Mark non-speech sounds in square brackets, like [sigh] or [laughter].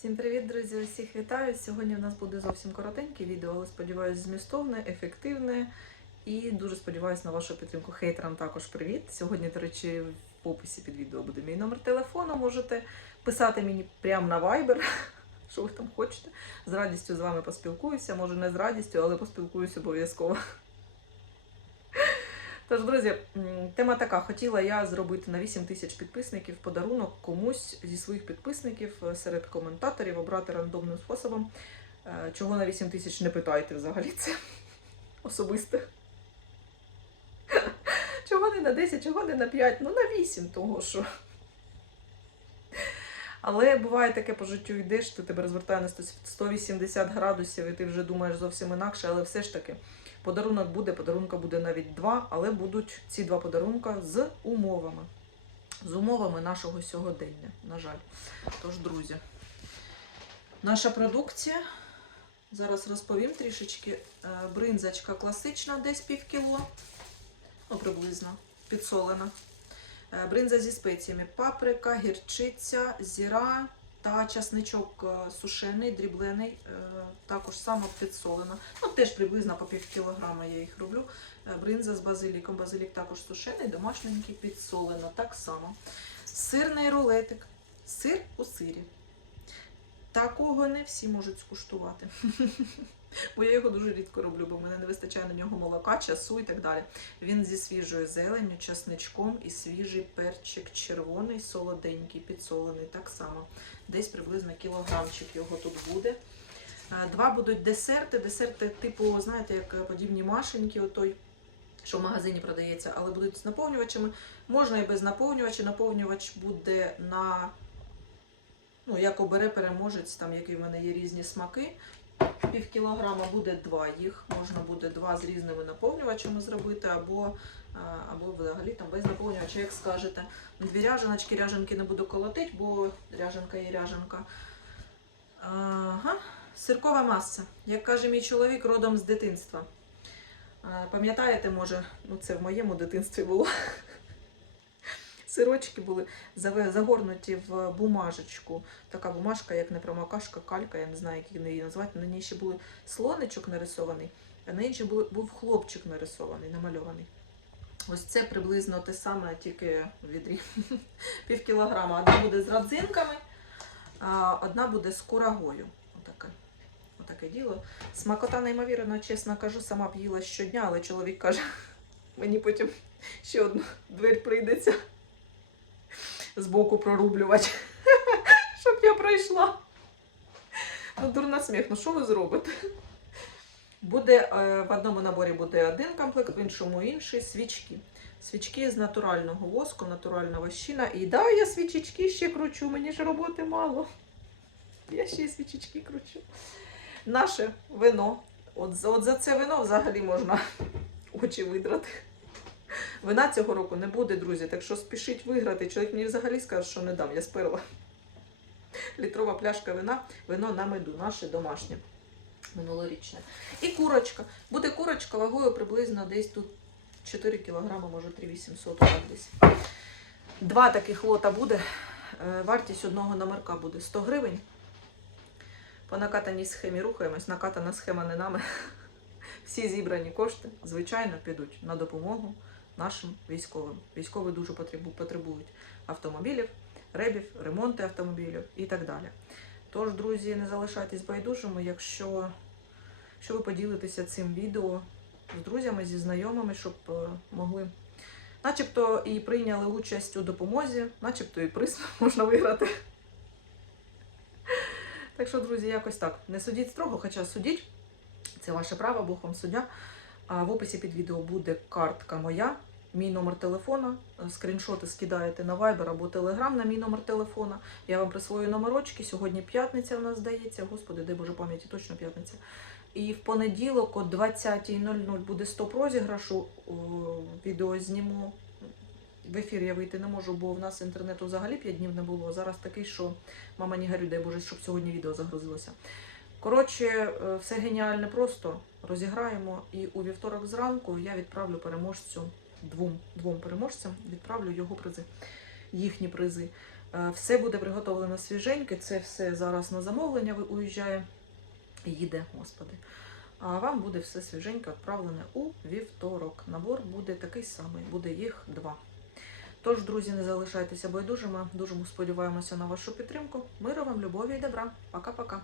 Всім привіт, друзі! Усіх вітаю! Сьогодні у нас буде зовсім коротеньке відео, але сподіваюся, змістовне, ефективне і дуже сподіваюся на вашу підтримку. Хейтерам також привіт. Сьогодні, до речі, в описі під відео буде мій номер телефону. Можете писати мені прямо на Viber, [laughs] що ви там хочете. З радістю з вами поспілкуюся. Може, не з радістю, але поспілкуюсь обов'язково. Тож, друзі, тема така: хотіла я зробити на 8 тисяч підписників подарунок комусь зі своїх підписників е, серед коментаторів, обрати рандомним способом. Е, Чого на 8 тисяч не питайте взагалі це [laughs] особисте. [laughs] Чого не на 10, чого не на 5? Ну на 8 того що. Але буває таке по життю йдеш, ти тебе розвертає на 180 градусів, і ти вже думаєш зовсім інакше, але все ж таки подарунок буде, подарунка буде навіть два, але будуть ці два подарунка з умовами. З умовами нашого сьогодення, на жаль. Тож, друзі, наша продукція. Зараз розповім трішечки. Е, Бринзочка класична, десь пів кіло, ну приблизно, підсолена. Е, Бринза зі спеціями: паприка, гірчиця, зіра та часничок е, сушений, дріблений, е, також само підсолена. Ну, теж приблизно по пів кілограма я їх роблю. Бринза з базиліком. Базилік також сушений, домашненький, підсолено, так само. Сирний рулетик. Сир у сирі. Такого не всі можуть скуштувати. [laughs] Бо я його дуже рідко роблю, бо в мене не вистачає на нього молока, часу і так далі. Він зі свіжою зеленню, часничком і свіжий перчик червоний, солоденький, підсолений, так само. Десь приблизно кілограмчик його тут буде. Е, Два будуть десерти. Десерти, типу, знаєте, як подібні машеньки, отой, що в магазині продається, але будуть з наповнювачами. Можна і без наповнювача. Наповнювач буде на, ну, як обере переможець, там які в мене є різні смаки. Пів кілограма буде два їх. Можна буде два з різними наповнювачами зробити, або, або взагалі там без наповнювача, як скажете. Дві ряжаночки, ряжанки не буду колотити, бо ряжанка є ряжанка. Ага. Сиркова маса. Як каже мій чоловік, родом з дитинства. Пам'ятаєте, може, ну це в моєму дитинстві було. Сирочки були загорнуті в бумажечку. Така бумажка, як непромокашка, калька, я не знаю, як її назвати. На ній ще були слоничок нарисований, а на іншій був хлопчик нарисований, намальований. Ось це приблизно те саме, тільки в відрі. [laughs] Пів кілограма. Одна буде з родзинками, а одна буде з курагою. Отаке. Отаке діло. Смакота неймовірно, чесно кажу, сама б їла щодня, але чоловік каже, [laughs] мені потім ще одну [laughs] двері прийдеться збоку прорублювати, [laughs] щоб я пройшла. Ну, дурна сміх, ну що ви зробите? Буде е, в одному наборі буде один комплект, в іншому інший свічки. Свічки з натурального воску, натуральна вощина. І да, я свічечки ще кручу, мені ж роботи мало. Я ще й свічечки кручу. Наше вино. От, от за це вино взагалі можна [laughs] очі видрати. Вина цього року не буде, друзі, так що спішіть виграти. Чоловік мені взагалі скаже, що не дам, я сперла. Літрова пляшка вина, вино на меду, наше домашнє, минулорічне. І курочка. Буде курочка вагою приблизно десь тут 4 кг, може 3800 так десь. Два таких лота буде. Е, Вартість одного номерка буде 100 гривень. По накатаній схемі рухаємось. Накатана схема не нами. Всі зібрані кошти, звичайно, підуть на допомогу нашим військовим. Військові дуже потребують автомобілів, ребів, ремонти автомобілів і так далі. Тож, друзі, не залишайтесь байдужими, якщо, якщо ви поділитеся цим відео з друзями, зі знайомими, щоб е, могли. Начебто і прийняли участь у допомозі, начебто і приз [laughs] можна виграти. Так що, друзі, якось так. Не судіть строго, хоча судіть. Це ваше право, Бог вам суддя. В описі під відео буде картка моя, мій номер телефона. Скріншоти скидаєте на Viber або Telegram на мій номер телефона. Я вам присвою номерочки. Сьогодні п'ятниця в нас здається. Господи, де Боже пам'яті, точно п'ятниця. І в понеділок о 20.00 буде 100 розіграшу. Відео зніму. В ефір я вийти не можу, бо в нас інтернету взагалі 5 днів не було. Зараз такий, що мама не горюй, дай Боже, щоб сьогодні відео загрузилося. Коротше, е, все геніально просто. Розіграємо. І у вівторок зранку я відправлю переможцю двом, двом переможцям, відправлю його призи, їхні призи. Е, Все буде приготовлено свіженьке, це все зараз на замовлення уїжджає, їде, господи. А вам буде все свіженько відправлене у вівторок. Набор буде такий самий, буде їх два. Тож, друзі, не залишайтеся байдужими. Дуже сподіваємося на вашу підтримку. Миру вам, любові і добра. Пока-пока.